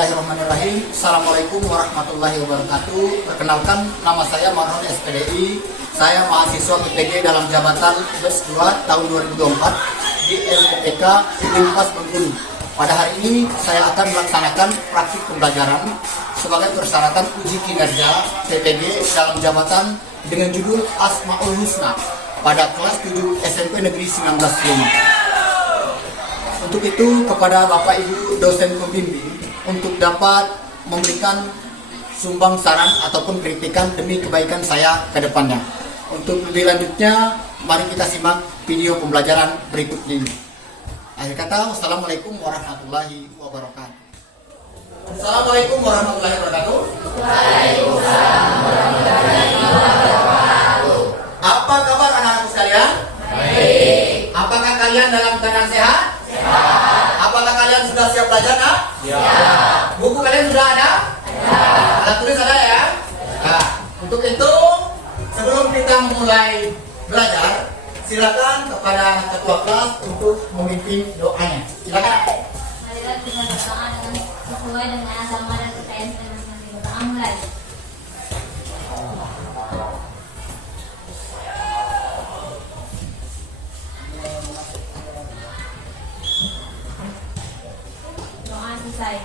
Bismillahirrahmanirrahim. Assalamualaikum warahmatullahi wabarakatuh. Perkenalkan, nama saya Marhon SPDI. Saya mahasiswa PPG dalam jabatan BES 2 tahun 2024 di LPPK Unpas Bengkulu. Pada hari ini saya akan melaksanakan praktik pembelajaran sebagai persyaratan uji kinerja PPG dalam jabatan dengan judul Asmaul Husna pada kelas 7 SMP Negeri 19 Lumah. Untuk itu, kepada Bapak Ibu dosen pembimbing untuk dapat memberikan sumbang saran ataupun kritikan demi kebaikan saya ke depannya. Untuk lebih lanjutnya, mari kita simak video pembelajaran berikut ini. Akhir kata, wassalamualaikum warahmatullahi wabarakatuh. Assalamualaikum warahmatullahi wabarakatuh. Waalaikumsalam warahmatullahi wabarakatuh. Apa kabar anak-anakku sekalian? Baik. Apakah kalian dalam keadaan sehat? Sehat. Apakah kalian sudah siap belajar? Siap. Buku kalian sudah ada? Ada. Alat tulis ada ya? Nah, untuk itu sebelum kita mulai belajar, silakan kepada ketua kelas untuk memimpin doanya. Silakan. Marilah kita berdoa dengan sesuai dengan agama dan kepercayaan kita masing-masing. Doa mulai. Doa selesai.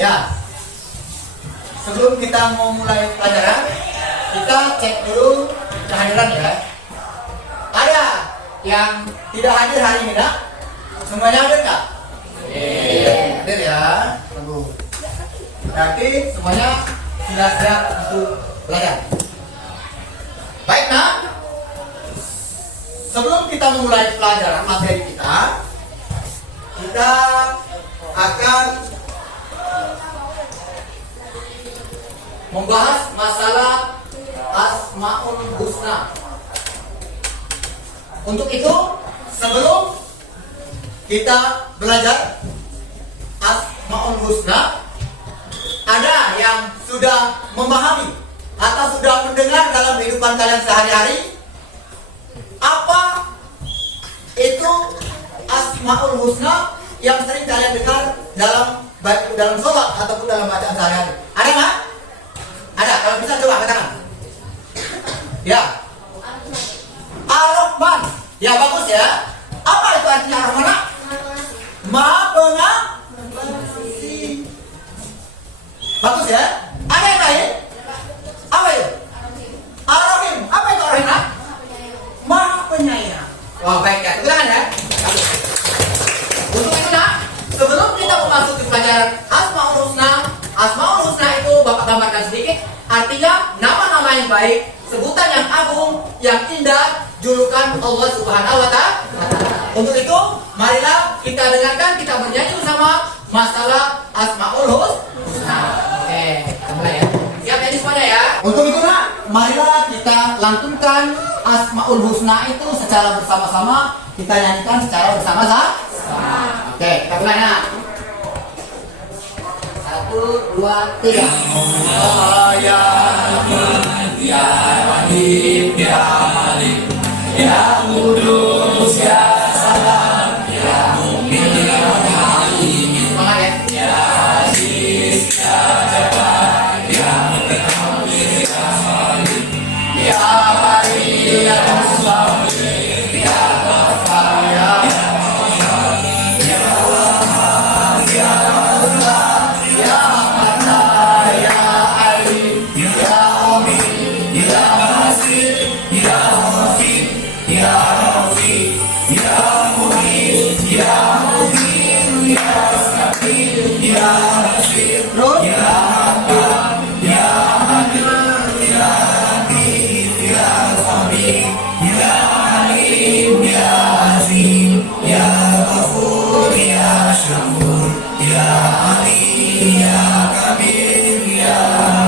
Ya. Sebelum kita mau mulai pelajaran, kita cek dulu kehadiran ya. Ada yang tidak hadir hari ini, nak? Semuanya hadir nggak? Hadir ya. Tunggu. Berarti semuanya sudah siap untuk belajar. Baik, nak. Sebelum kita memulai pelajaran materi kita akan membahas masalah Asmaul Husna. Untuk itu, sebelum kita belajar Asmaul Husna, ada yang sudah memahami atau sudah mendengar dalam kehidupan kalian sehari-hari apa itu Asmaul Husna yang sering kalian dengar baik dalam sholat ataupun dalam bacaan sehari-hari? Ada nggak? Ada, kalau bisa coba angkat tangan. Ya. Ar-Rahman. Ya, bagus ya. Apa itu artinya Ar-Rahman? Maha Pengasih. Bagus ya. Ada yang lain? Apa itu? Ar-Rahim. Apa itu Ar-Rahim? Maha Penyayang. Wah, baik ya. Silakan ya. Untuk itu, nak, sebelum kita memasuki pelajaran Asmaul Husna, Asmaul Husna itu Bapak gambarkan sedikit. Artinya nama-nama yang baik, sebutan yang agung, yang indah, julukan Allah Subhanahu wa Ta'ala. Untuk itu, marilah kita dengarkan, kita bernyanyi bersama masalah Asmaul Husna. Oke, kita mulai ya. Siap nyanyi semuanya ya. Untuk itu, nak, marilah kita lantunkan Asmaul Husna itu secara bersama-sama. Kita nyanyikan secara bersama-sama. Oke, kita mulai nak. 1, 2, 3. Ya Rahman, Ya Rahim, Ya Malik, Ya Qudus, Ya Salam, Ya Mu'min, Ya Halim, Semangat ya. Ya Aziz, Ya Jabbar, Ya Mutakabbir, Ya Khalid, Ya Bari, Ya Musawwir, Ya Ghaffar, Ya Ghaffar, Ya Rahman, Ya Rahman, Ya Mannan, Ya Alim, Ya Amin, Ya Nasir, Ya Hafiz, Ya Rafi, Ya Mu'in, Ya Mubin, Ya Sabil, Ya Nasir, Terus. Ya Hamdan, Ya Hadir, Ya Latif, Ya Khabir, Ya Alim, Ya Azim, Ya Ghafur, Ya Syakur, Ya Ali, Ya Kabir, Ya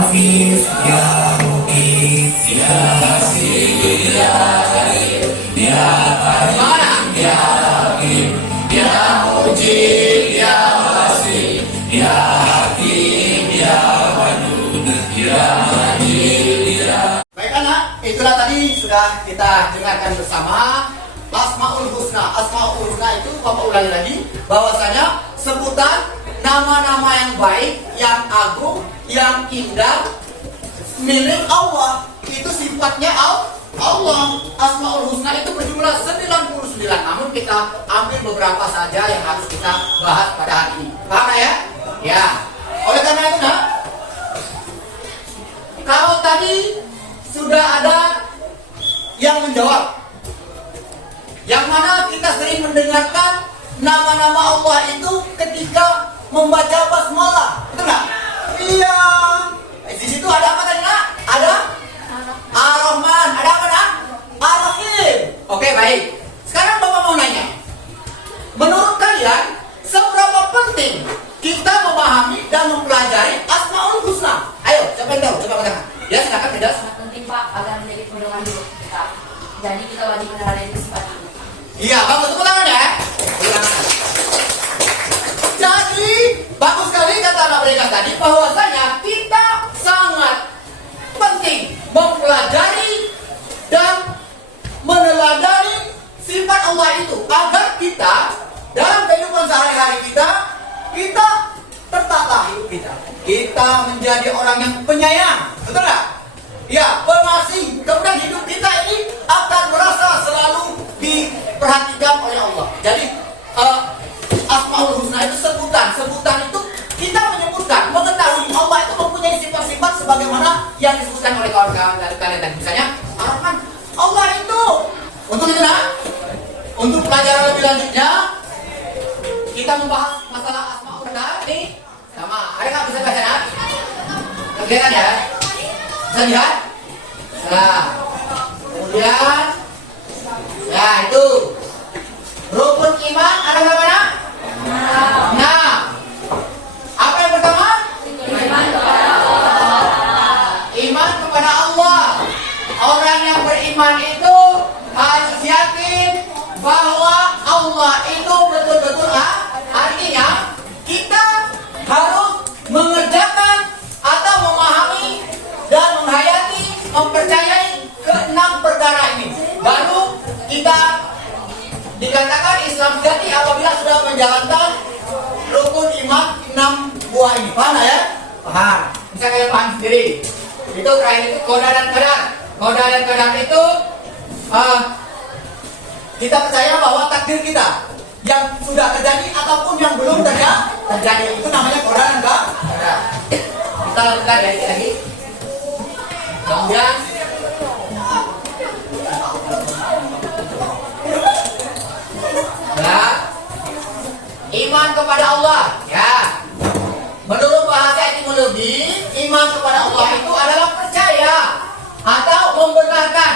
Hafiz, Ya Muqit, Ya Hasib, Ya Khalil, Ya Karim, Ya Hakim, Ya Mujib, Ya Wasif, Ya Hakim, Ya Wadud, Ya Majid, Ya. Baik anak, itulah tadi sudah kita dengarkan bersama Asmaul Husna. Asmaul Husna itu Bapak ulangi lagi bahwasanya sebutan nama-nama yang baik, yang agung, yang indah milik Allah. Itu sifatnya Allah. Asmaul Husna itu berjumlah 99. Namun kita ambil beberapa saja yang harus kita bahas pada hari ini. Paham ya? Ya. Oleh karena itu, nah, kalau tadi sudah ada yang menjawab, yang mana kita sering mendengarkan nama-nama Allah itu ketika membaca basmalah, betul nggak? Iya. Di situ ada apa tadi, nak? Ada Ar-Rahman, ada apa, nak? Ar-Rahim. Oke, baik. Sekarang Bapak mau nanya, menurut kalian seberapa penting kita memahami dan mempelajari Asmaul Husna? Ayo, siapa yang tahu? Coba katakan. Ya, silakan, Midas. Sangat penting, Pak, agar menjadi pedoman hidup kita. Jadi kita wajib meneladani sifat ini. Iya, bagus. Tepuk tangan ya. Jadi, bagus sekali kata anak mereka tadi bahwasanya kita sangat penting mempelajari dan meneladani sifat Allah itu agar kita dalam kehidupan sehari-hari kita tertata hidup kita menjadi orang yang penyayang, betul nggak? Ya, pengasih. Kemudian hidup kita ini akan merasa selalu diperhatikan oleh Allah. Jadi Asmaul Husna itu sebutan itu kita menyebutkan, mengetahui Allah itu mempunyai sifat-sifat sebagaimana yang disebutkan oleh kawan-kawan dari kalian tadi. Misalnya Ar-Rahman, Allah itu. Untuk itu, nah, untuk pelajaran lebih lanjutnya kita membahas masalah Asmaul Husna ini sama. Ada nggak bisa baca, nah? Kelihatan ya? Bisa lihat? Nah, kemudian ya itu rukun iman ada berapa, nak? Nah, apa yang pertama? Iman kepada Allah. Orang yang beriman itu harus yakin bahwa Allah itu betul-betul, artinya kita harus mengerjakan atau memahami dan menghayati, mempercayai keenam perkara ini. Baru kita dikatakan Islam sejati apabila sudah menjalankan rukun iman 6 buah ini. Paham ya? Paham. Bisa kalian paham sendiri. Itu terakhir itu qada dan qadar. Qada dan qadar itu kita percaya bahwa takdir kita yang sudah terjadi ataupun yang belum terjadi itu namanya qada dan qadar. Kita lakukan ya lagi. Kemudian ya, iman kepada Allah. Ya, menurut bahasa etimologi, iman kepada Allah itu adalah percaya atau membenarkan.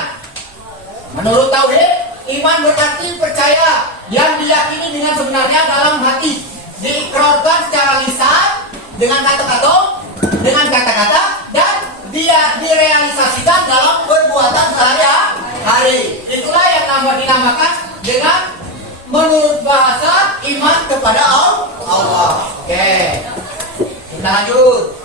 Menurut tauhid, iman berarti percaya yang diyakini dengan sebenarnya dalam hati, diikrarkan secara lisan dengan kata-kata dan dia direalisasikan dalam perbuatan sehari-hari. Itulah yang dinamakan dengan menurut bahasa iman kepada Allah. Oke, kita lanjut.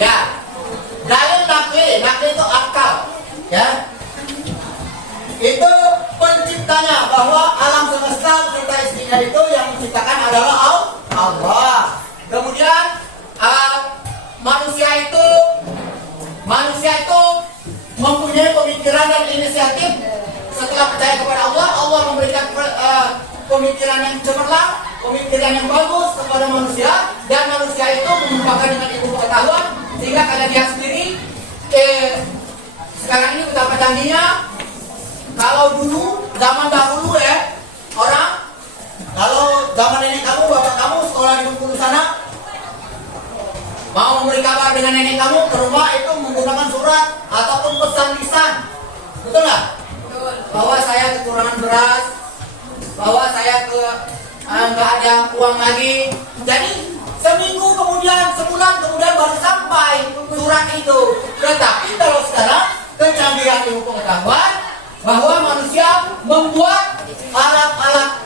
Ya, dalil nakli itu akal, ya. Itu penciptanya, bahwa alam semesta serta isinya itu yang menciptakan adalah Allah. Kemudian manusia itu mempunyai pemikiran dan inisiatif. Setelah percaya kepada Allah, Allah memberikan pemikiran yang cemerlang, pemikiran yang bagus kepada manusia, dan manusia itu merupakan dengan ilmu pengetahuan. Sehingga kalian lihat sendiri sekarang ini betapa canggihnya. Kalau dulu, zaman dahulu ya, orang, kalau zaman nenek kamu, bapak kamu sekolah di Bengkulu sana, mau memberi kabar dengan nenek kamu ke rumah itu menggunakan surat ataupun pesan lisan. Betul nggak? Bahwa saya kekurangan beras, bahwa saya nggak ada uang lagi. Jadi seminggu kemudian kemudian sebulan kemudian baru sampai surat itu. Tetapi kalau sekarang kecanggihan ilmu pengetahuan bahwa manusia membuat alat-alat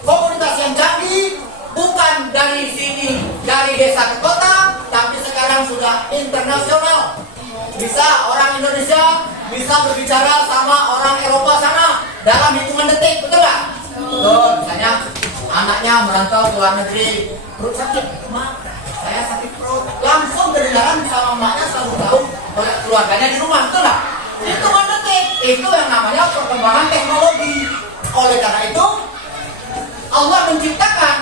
komunitas yang canggih bukan dari sini, dari desa ke kota, tapi sekarang sudah internasional. Bisa orang Indonesia bisa berbicara sama orang Eropa sana dalam hitungan detik, betul nggak? Betul. Misalnya anaknya merantau ke luar negeri, perut sakit, Ma, saya sakit perut, langsung kedengaran sama emaknya selalu tahu oleh keluarganya di rumah, betul nggak? Hitungan detik, itu yang namanya perkembangan teknologi. Oleh karena itu Allah menciptakan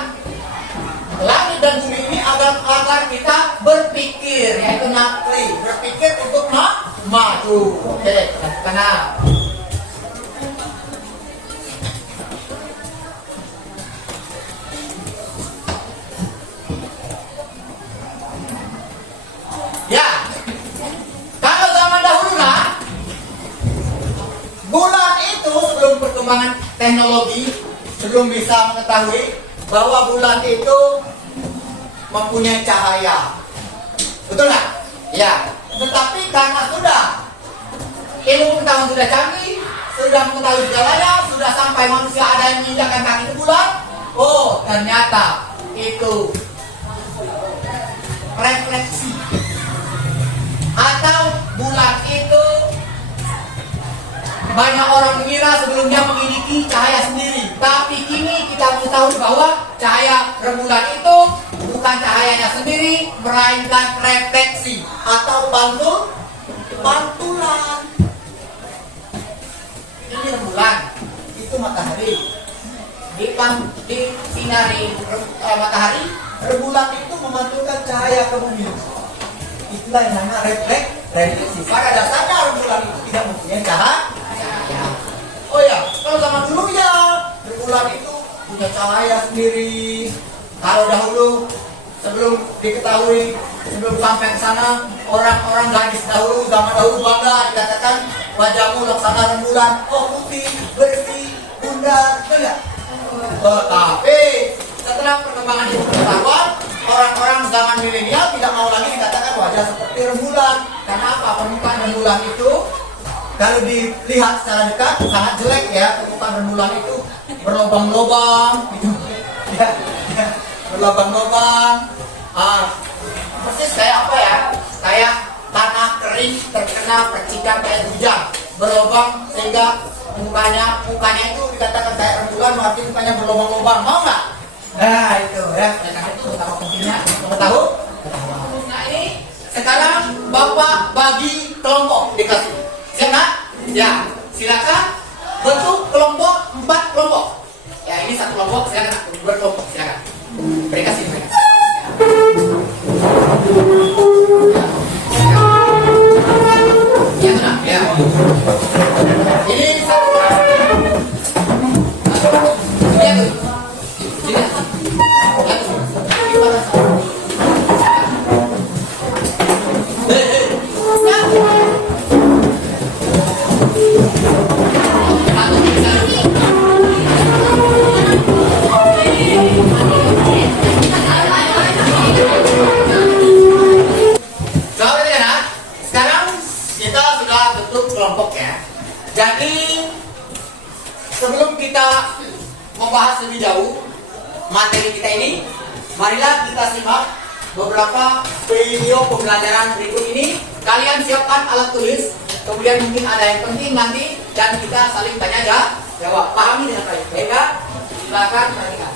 langit dan bumi ini agar kita berpikir, yaitu nakli, berpikir untuk maju. Oke, karena ya, kalau zaman dahulu lah, bulan itu sebelum perkembangan teknologi, sebelum bisa mengetahui bahwa bulan itu mempunyai cahaya, betul nggak? Ya. Tetapi karena sudah ilmu pengetahuan sudah canggih, sudah mengetahui segalanya, sudah sampai manusia ada yang menginjakkan kaki ke bulan, oh ternyata itu refleksi, atau bulan itu banyak orang mengira sebelumnya memiliki cahaya sendiri, tapi kini kita mengetahui bahwa cahaya rembulan itu bukan cahayanya sendiri, melainkan refleksi atau pantulan. Ini rembulan, itu matahari. Di sinari matahari, rembulan itu memantulkan cahaya ke bumi. Itulah yang namanya refleksi. Pada dasarnya rembulan itu tidak mempunyai cahaya. Oh ya, kalau zaman dulu ya rembulan itu punya cahaya sendiri. Kalau dahulu sebelum diketahui, sebelum sampai ke sana, orang-orang gadis dahulu, zaman dahulu bangga dikatakan wajahmu laksana rembulan, oh putih, bersih, bundar, betul. Tetapi setelah perkembangan ilmu pengetahuan, orang-orang zaman milenial tidak mau lagi dikatakan wajah seperti rembulan. Karena apa? Permukaan rembulan itu kalau dilihat secara dekat sangat jelek ya. Permukaan rembulan itu berlobang-lobang gitu. Berlobang-lobang. Persis kayak apa ya? Kayak tanah kering terkena percikan kayak hujan, berlobang sehingga mukanya itu dikatakan kayak rembulan, berarti mukanya berlobang-lobang. Mau nggak? Nah itu ya. Karena itu betapa pentingnya tahu. Nah ini sekarang Bapak bagi kelompok dikasih. Siap? Ya, silakan bentuk kelompok 4 kelompok. Ya, ini satu kelompok, silakan berkelompok, silakan. Beri kasih mereka. Ya, tenang, ya. Ini satu kelompok. Ya, tuh. Sini. Ya, tuh. Ini pada sama. Kelompok ya. Jadi sebelum kita membahas lebih jauh materi kita ini, marilah kita simak beberapa video pembelajaran berikut ini. Kalian siapkan alat tulis, kemudian mungkin ada yang penting nanti dan kita saling tanya jawab. Pahami dengan baik. Baik, silakan perhatikan.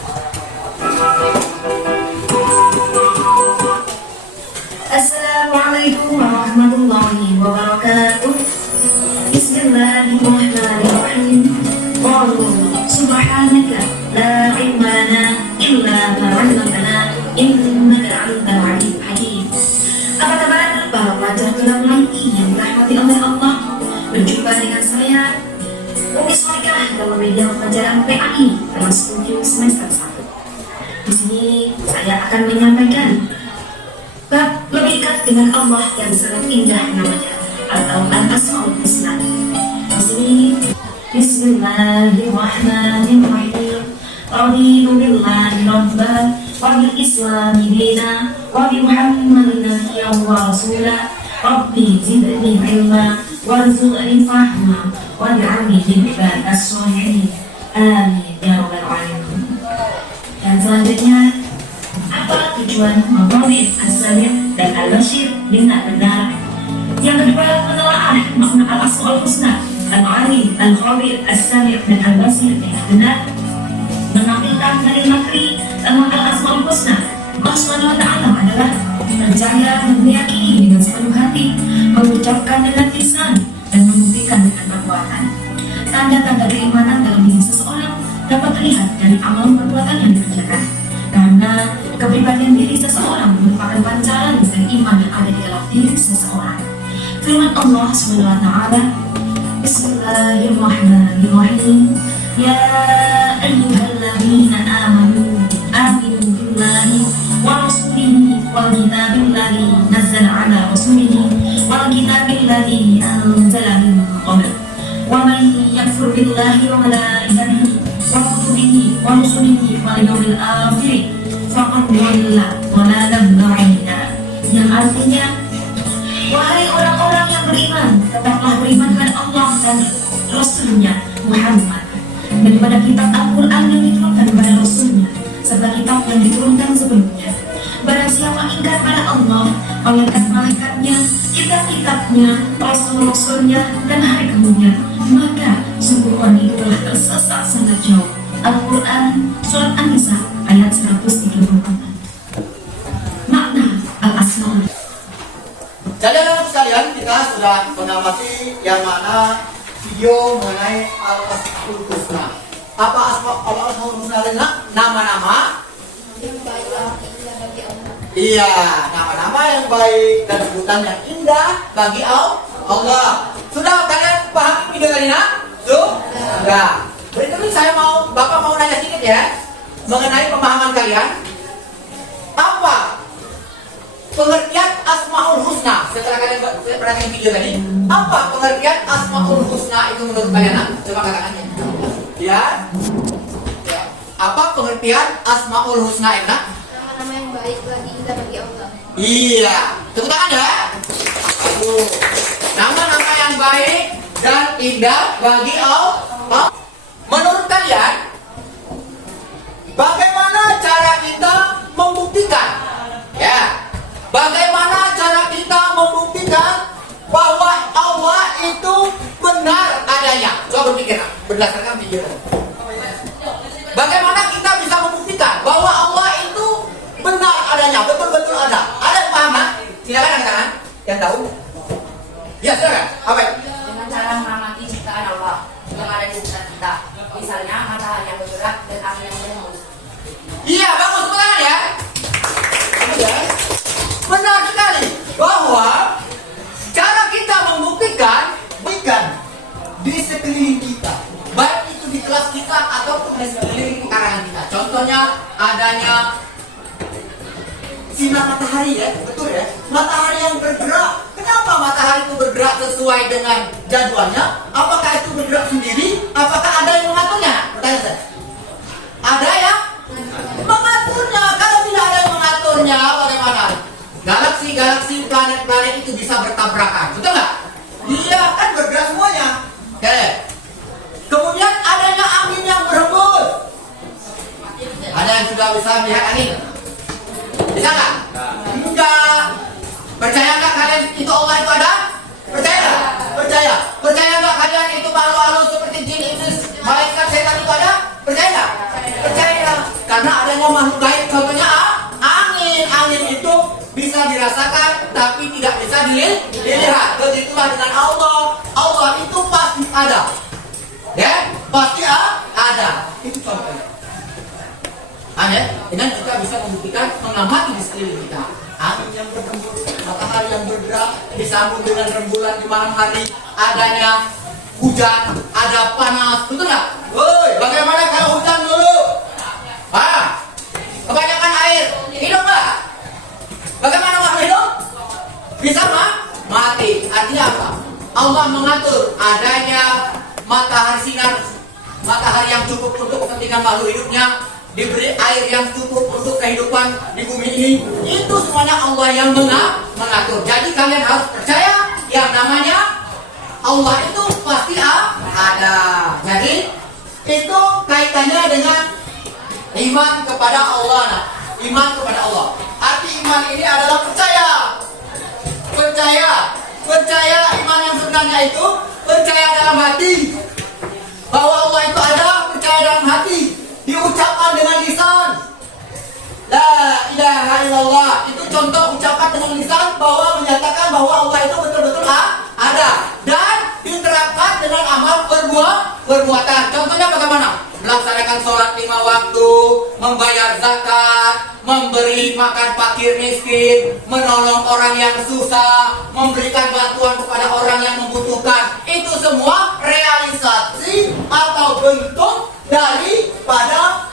Assalamualaikum warahmatullahi wabarakatuh. Bismillahirrahmanirrahim. Wallahu subhanaka la ilma lana illa ma 'allamtana innaka antal alim hakim. Apa kabar para pelajar kitab lainnya yang dirahmati oleh Allah? Berjumpa dengan saya Umi Solikah dalam media pelajaran PAI kelas 7 semester 1. Di sini saya akan menyampaikan bab lebih dekat dengan Allah yang sangat indah namanya atau Al-Asmaul Husna. Di sini Bismillahirrahmanirrahim. Raditu billahi rabban وبالإسلام دينا وبمحمد نبيا ورسولا ربي زدني علما وارزقني فهما واجعلني من عباد الصالحين آمين ya rabbal alamin. Dan selanjutnya, apa tujuan Maulid As-Sami' dan Al-Bashir dengan benar? Yang kedua, menelaah makna Al-Asmaul Husna, Al-Ali, Al-Khabir, As-Sami' dan Al-Basir dengan benar, menampilkan dari makri tentang Al-Asmaul Husna. Allah SWT adalah percaya dan meyakini dengan sepenuh hati, mengucapkan dengan lisan dan membuktikan dengan perbuatan. Tanda-tanda keimanan dalam diri seseorang dapat terlihat dari amal perbuatan yang dikerjakan, karena kepribadian diri seseorang merupakan pancaran dari iman yang ada di dalam diri seseorang. Firman Allah SWT, Bismillahirrahmanirrahim, Ya ayyuhalladzina amanu aminu billahi wa rasulihi wal kitabil ladzi nazzala ala rasulihi wal kitabil ladzi anzala min qabl wa man yakfur billahi wa malaikatihi wa kutubihi wa rusulihi wal yawmil akhir faqad dhalla dhalalan ba'ida. Yang artinya, wahai orang-orang yang beriman, tetaplah beriman kepada Allah dan Rasulnya Muhammad, daripada kitab Al-Quran yang diturunkan kepada Rasulnya serta kitab yang diturunkan sebelumnya. Barang siapa ingkar pada Allah, malaikat-malaikatnya, kitab-kitabnya, rasul-rasulnya, dan hari kemudian, maka sungguh orang itu telah tersesat sangat jauh. Al-Quran Surat An-Nisa ayat 134. Makna Al-Asmaul. Jadi anak sekalian, kita sudah mengamati yang mana video mengenai Al-Asmaul Husna. Apa Al-Asmaul Husna? Nama-nama? Iya, nama-nama yang baik dan sebutan yang indah bagi Allah. Sudah kalian pahami video kali ini? Sudah. Berikutnya Bapak mau nanya sedikit ya mengenai pemahaman kalian. Apa pengertian Asmaul Husna? Setelah kalian perhatikan video tadi, apa pengertian Asmaul Husna itu menurut kalian? Coba katakan ya. Apa pengertian Asmaul Husna itu? Nama-nama yang baik lagi indah bagi Allah. Iya, tepuk tangan ya. Nama-nama yang baik dan indah bagi Allah. Menurut kalian, bagaimana cara kita membuktikan? Ya, bagaimana cara kita membuktikan bahwa Allah itu benar adanya? Coba berpikir, berdasarkan pikiran. Bagaimana kita bisa membuktikan bahwa Allah itu benar adanya, betul-betul ada? Ada yang paham? Silakan angkat tangan. Yang tahu? Ya, silakan. Apa itu? Dengan cara mengamati ciptaan Allah yang ada di sekitar kita. Misalnya matahari yang bergerak dan angin yang berhembus. Iya, bagus, tepuk tangan ya. Kemudian, benar sekali bahwa cara kita membuktikan di sekeliling kita, baik itu di kelas kita ataupun di sekeliling pekarangan kita. Contohnya adanya sinar matahari ya, betul ya. Matahari yang bergerak. Kenapa matahari itu bergerak sesuai dengan jadwalnya? Apakah itu bergerak sendiri? Apakah ada yang mengaturnya? Pertanyaan saya. Ada yang mengaturnya. Kalau tidak ada yang mengaturnya, bagaimana? Galaksi-galaksi, planet-planet itu bisa bertabrakan, betul nggak? Iya, kan bergerak semuanya. Oke. Kemudian adanya angin yang berhembus. Ada yang sudah bisa melihat angin? Bisa nggak? Enggak. Percaya nggak kalian itu Allah itu ada? Percaya nggak? Percaya. Percaya nggak kalian itu makhluk-makhluk seperti jin, iblis, malaikat, setan itu ada? Percaya nggak? Percaya. Karena adanya makhluk gaib, contohnya angin. Angin itu bisa dirasakan tapi tidak bisa dilihat. Begitulah dengan Allah. Allah itu pasti ada. Ya, pasti ada. Itu contohnya. Ya, dengan kita bisa membuktikan mengamati di sekeliling kita. Angin yang berhembus, matahari yang bergerak, disambung dengan rembulan di malam hari, adanya hujan, ada panas, betul nggak? Woi, bagaimana kalau hujan dulu? Kebanyakan air, hidup nggak? Bagaimana makhluk hidup? Bisa mati. Artinya apa? Allah mengatur adanya matahari sinar, matahari yang cukup untuk kepentingan makhluk hidupnya. diberi air yang cukup untuk kehidupan di bumi ini. Itu semuanya Allah yang mengatur. Jadi kalian harus percaya yang namanya Allah itu pasti ada. Jadi itu kaitannya dengan iman kepada Allah. Nah, iman kepada Allah. Arti iman ini adalah percaya. Percaya iman yang sebenarnya itu percaya dalam hati bahwa Allah itu ada, percaya dalam hati, diucapkan dengan lisan. La ilaha illallah itu contoh ucapan dengan lisan bahwa menyatakan bahwa Allah itu betul-betul ada, dan diterapkan dengan amal perbuatan. Contohnya bagaimana? Melaksanakan sholat 5 waktu, membayar zakat, memberi makan fakir miskin, menolong orang yang susah, memberikan bantuan kepada orang yang membutuhkan. Itu semua realisasi atau bentuk daripada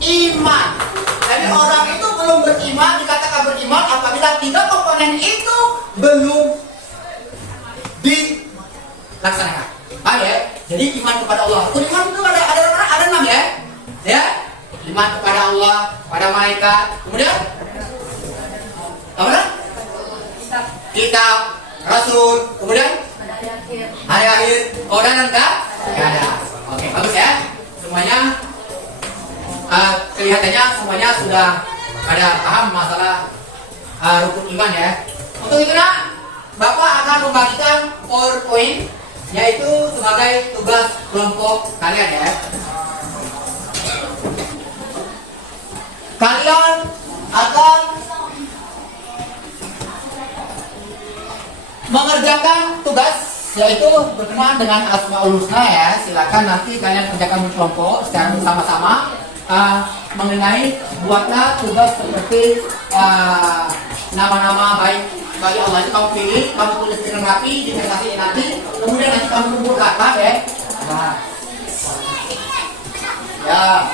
iman. Jadi orang itu belum beriman, dikatakan beriman apabila 3 komponen itu belum dilaksanakan. Paham ya? Jadi iman kepada Allah. Rukun iman itu ada 6 ya. Ya. Iman kepada Allah, pada malaikat. Kemudian apa? Kitab, Rasul. Kemudian hari akhir. Qadar enggak? Enggak ada. Oke, bagus ya. Semuanya kelihatannya semuanya sudah pada paham masalah rukun iman ya. Untuk itu nak, Bapak akan membagikan PowerPoint, yaitu sebagai tugas kelompok kalian ya. Kalian akan mengerjakan tugas yaitu berkenaan dengan Asmaul Husna ya. Silakan nanti kalian kerjakan kelompok secara bersama-sama mengenai buatlah tugas seperti nama-nama baik bagi Allah itu kamu pilih, kamu tulis dengan rapi, dikasih nanti, kemudian nanti kamu kumpulkan, paham ya? Nah. Ya.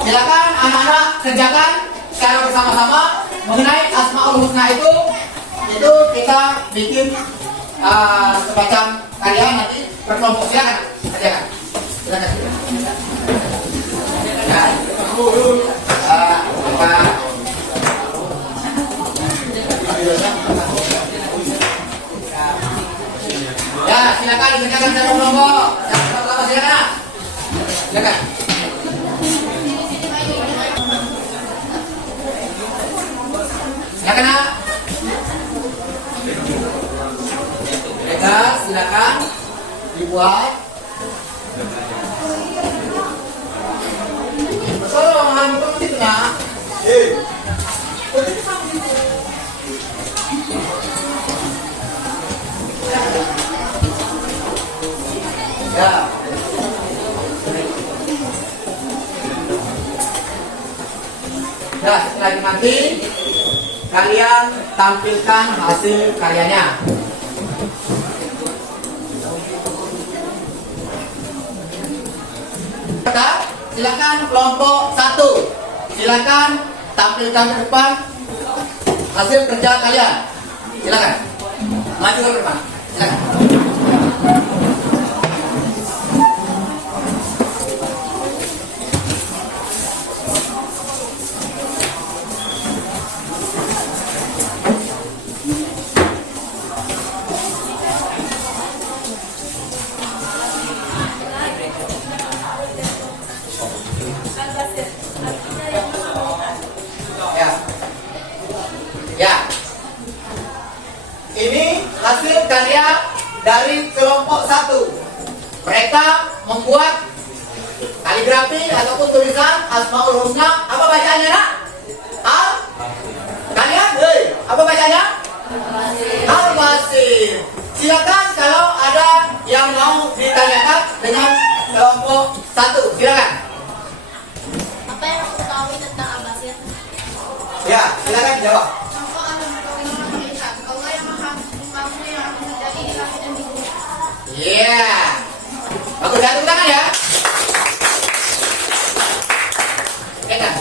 Silakan anak-anak kerjakan secara bersama-sama mengenai Asmaul Husna itu kita bikin semacam karya nanti berkelompok. Silakan kerjakan. Silakan. Ya, silakan dikerjakan secara kelompok. Yang pertama silakan. Silakan. Silakan nak. Mereka silakan dibuat. Tolong hampir itu nak. Ya. Ya, setelah nanti kalian tampilkan hasil karyanya. Silakan kelompok 1. Silakan tampilkan ke depan hasil kerja kalian. Silakan. Maju ke depan. Silakan. Ya, ini hasil karya dari kelompok 1. Mereka membuat kaligrafi ataupun tulisan Asmaul Husna. Apa bacanya nak? Kalian? Apa bacanya? Al-Basir. Silakan kalau ada yang mau ditanyakan dengan kelompok 1. Silakan. Apa yang aku tahu tentang Al-Basir? Ya, silakan jawab. Iya. Bagus, tepuk tangan ya. Enak.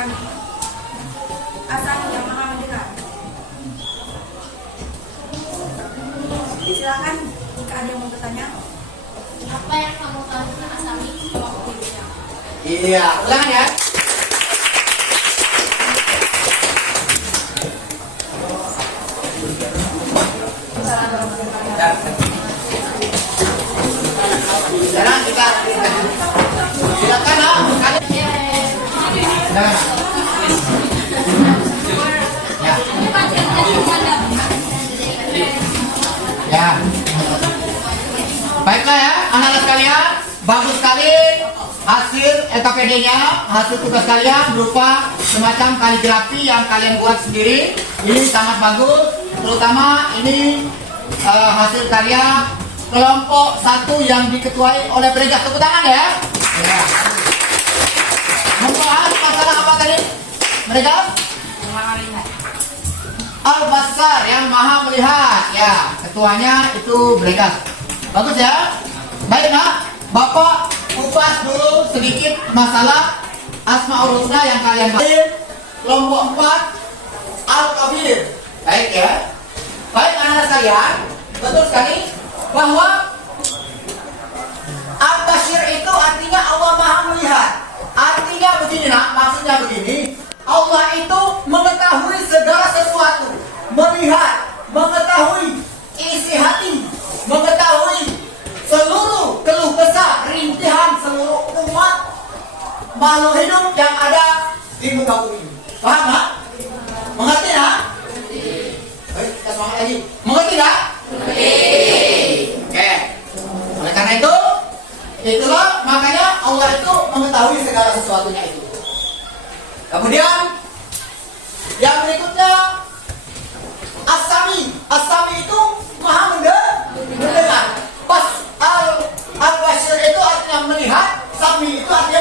kami. Asal yang maha mendengar. Silakan jika ada yang mau bertanya. Apa yang kamu tahu tentang Asami? Iya, ulangan ya. Sekarang kita silakan lah. Silakan. Ya. Ya. Baiklah ya, anak-anak sekalian, bagus sekali hasil EKPD-nya, hasil tugas kalian berupa semacam kaligrafi yang kalian buat sendiri. Ini sangat bagus, terutama ini hasil karya kelompok 1 yang diketuai oleh Bregas. Tepuk tangan ya. Ya. Membahas masalah apa tadi? Bregas? Maha melihat. Al-Basar yang maha melihat. Ya, ketuanya itu Bregas. Bagus ya. Baik nak, Bapak kupas dulu sedikit masalah Asmaul Husna yang kalian bahas. Kelompok 4 Al-Kabir. Baik ya. Baik anak-anak sekalian, betul sekali bahwa Al-Basir itu artinya Allah maha melihat. Artinya begini nak, maksudnya begini, Allah itu mengetahui segala sesuatu, melihat, mengetahui isi hati, mengetahui seluruh keluh kesah, rintihan seluruh umat makhluk hidup yang ada di muka bumi. Paham tak? Mengerti tak? Baik, kita semangat lagi. Mengerti tak? Oke. Oleh karena itu, itulah makanya Allah itu mengetahui segala sesuatunya itu. Kemudian yang berikutnya As-Sami. As-Sami itu maha mendengar. Pas Al-Basir itu artinya melihat, Sami itu artinya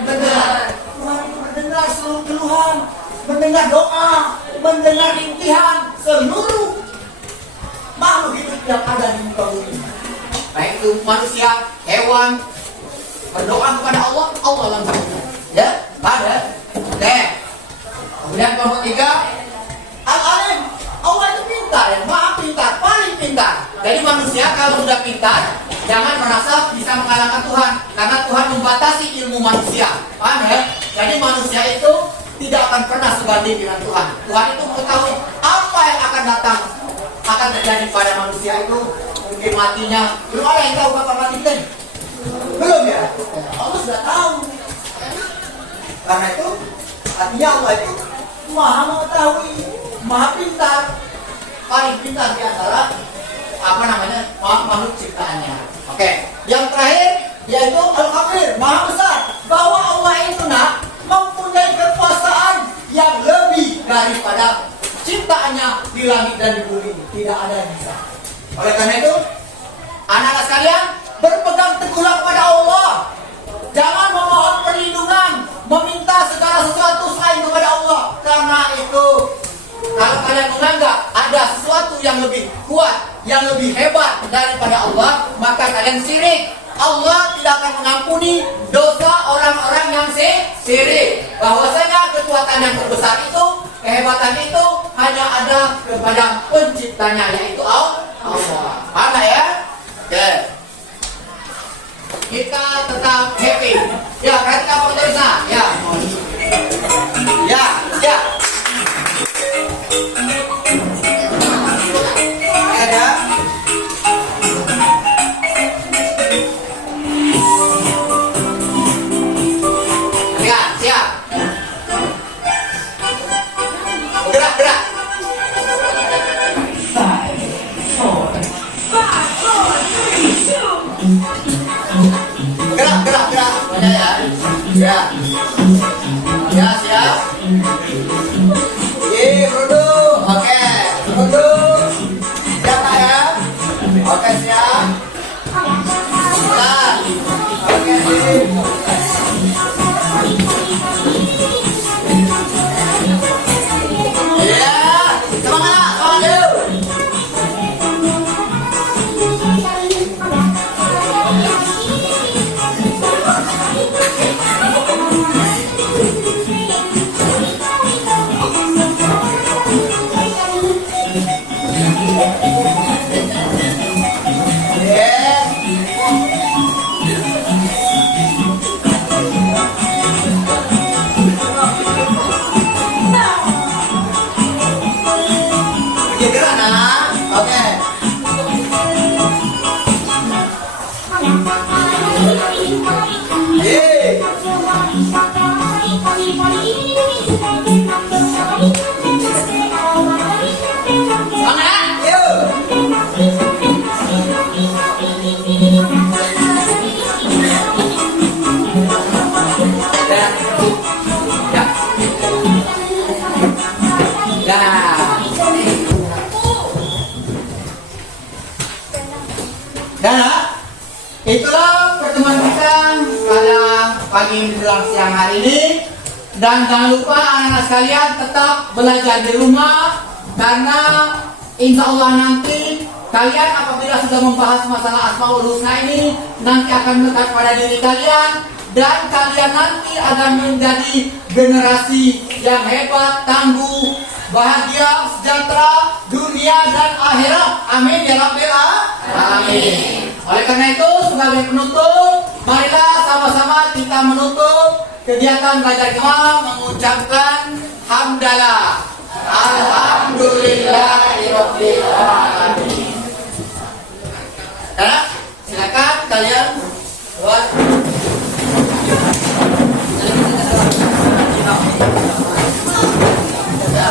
mendengar. Tuhan itu mendengar seluruh keluhan, mendengar doa, mendengar rintihan seluruh makhluk hidup yang ada di muka bumi. Baik itu manusia, hewan, berdoa kepada Allah, Allah langsung. Ya, ada. Oke. Kemudian kelompok 3 Al-Alim. Allah itu pintar ya, maha pintar, paling pintar. Jadi manusia kalau sudah pintar, jangan merasa bisa mengalahkan Tuhan, karena Tuhan membatasi ilmu manusia. Paham ya? Jadi manusia itu tidak akan pernah sebanding dengan Tuhan. Tuhan itu mengetahui apa yang akan datang, akan terjadi pada manusia itu. Mungkin matinya, belum ada yang tahu kapan mati kita nih. Belum ya? Allah sudah tahu. Karena itu, artinya Allah itu maha mengetahui, maha pintar, paling pintar di antara makhluk ciptaannya. Oke, yang terakhir yaitu Al-Kabir, maha besar. Bahwa Allah itu nak mempunyai kekuasaan yang lebih daripada ciptaannya di langit dan di bumi. Tidak ada yang bisa. Oleh karena itu, anak-anak sekalian, berpegang teguhlah kepada Allah. Jangan memohon perlindungan, meminta segala sesuatu selain kepada Allah. Karena itu, kalau kalian menganggap ada sesuatu yang lebih kuat, yang lebih hebat daripada Allah, maka kalian syirik. Allah tidak akan mengampuni dosa orang-orang yang syirik. Bahwasanya kekuatan yang terbesar itu, kehebatan itu hanya ada kepada penciptanya, yaitu Allah. Ada ya? Oke. Kita tetap happy. Ya, perhatikan pemirsa. Ya. Ya, ya. Ada. Ya, siap. Gerak, gerak. 5, 4, 3, 2. Gerak, gerak, gerak. Ya, ya. Ya, siap. Duduk. Oke, duduk. Siap tak ya? Oke, siap. Bentar. Oke, sip. Iya, semangat, semangat yuk. Semangat, yuk. Dan itulah pertemuan kita pada pagi menjelang siang hari ini. Dan jangan lupa anak-anak sekalian tetap belajar di rumah, karena insya Allah nanti kalian apabila sudah membahas masalah Asmaul Husna ini nanti akan melekat pada diri kalian, dan kalian nanti akan menjadi generasi yang hebat, tangguh, bahagia, sejahtera dunia dan akhirat. Amin ya rabbal alamin. Oleh karena itu, sebagai penutup, marilah sama-sama kita menutup kegiatan belajar agama mengucapkan hamdalah. Alhamdulillahirabbil alamin. Ya, silakan kalian buat. Ya.